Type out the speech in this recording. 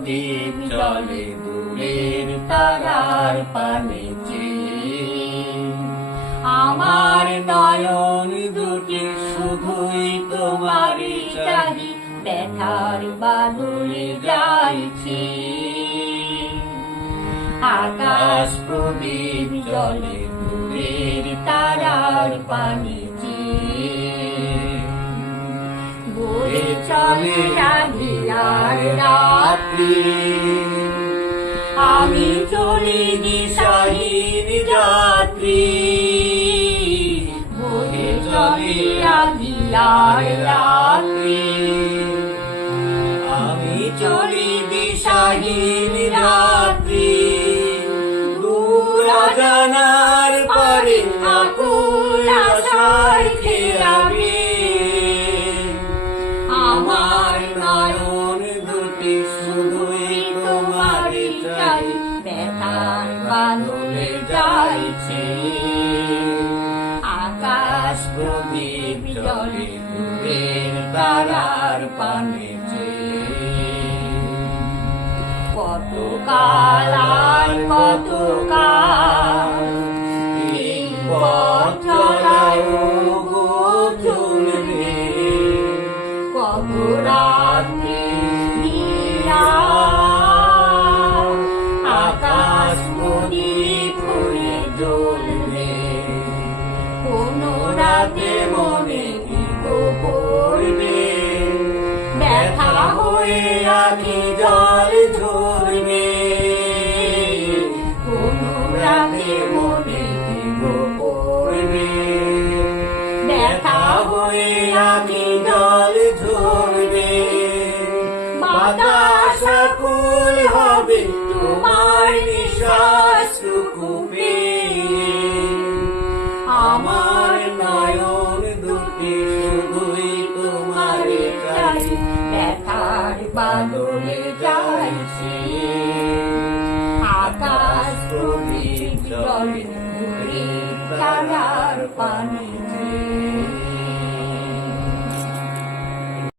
প্রদীপ জলে দূরের তারার পানে চেয়ে। আমার নয়ন দুটি শুধুই তোমারই চাহি, ব্যথার বাদলে যাইছে। আকাশ প্রদীপ জলে দূরের তারার পানে চেয়ে। বয়ে চলে আঁধিয়ার রাত্রি, আমি চলি দিশাহীন যাত্রী। বয়ে চলে আঁধিয়ার রাত্রি, আমি চলি দিশাহীন রাত্রি। দূর অজানার পারে আকুল আশার খেয়াবে। আমার নয়ন দুটি শুধুই তোমারই চাই, ব্যথার বাদলে যাইছে। আকাশ প্রদীপ জলে দূরের তারার পানে চেয়ে। কত কাল আর কত কাল এই পথ চলায় গো চলবে। কত রাত্রি নীলাভ আকাশ প্রদীপ হয়ে জ্বলবে। কোন রাতে মনে কি পড়বে, ব্যথা হয়ে আখি জল ঝরবে। কোন রাতে মনে কি পড়বে, ব্যথা হয়ে আখি জল ঝরবে। বাতাস ফুল হবে তোমার নিঃশ্বাসটুকু পেয়ে। আমার নয়ন দুটি শুধুই তোমারই চাই, ব্যথার বাদলে যাইছে। আকাশ প্রদীপ জলে দূরের তারার পানে চেয়ে।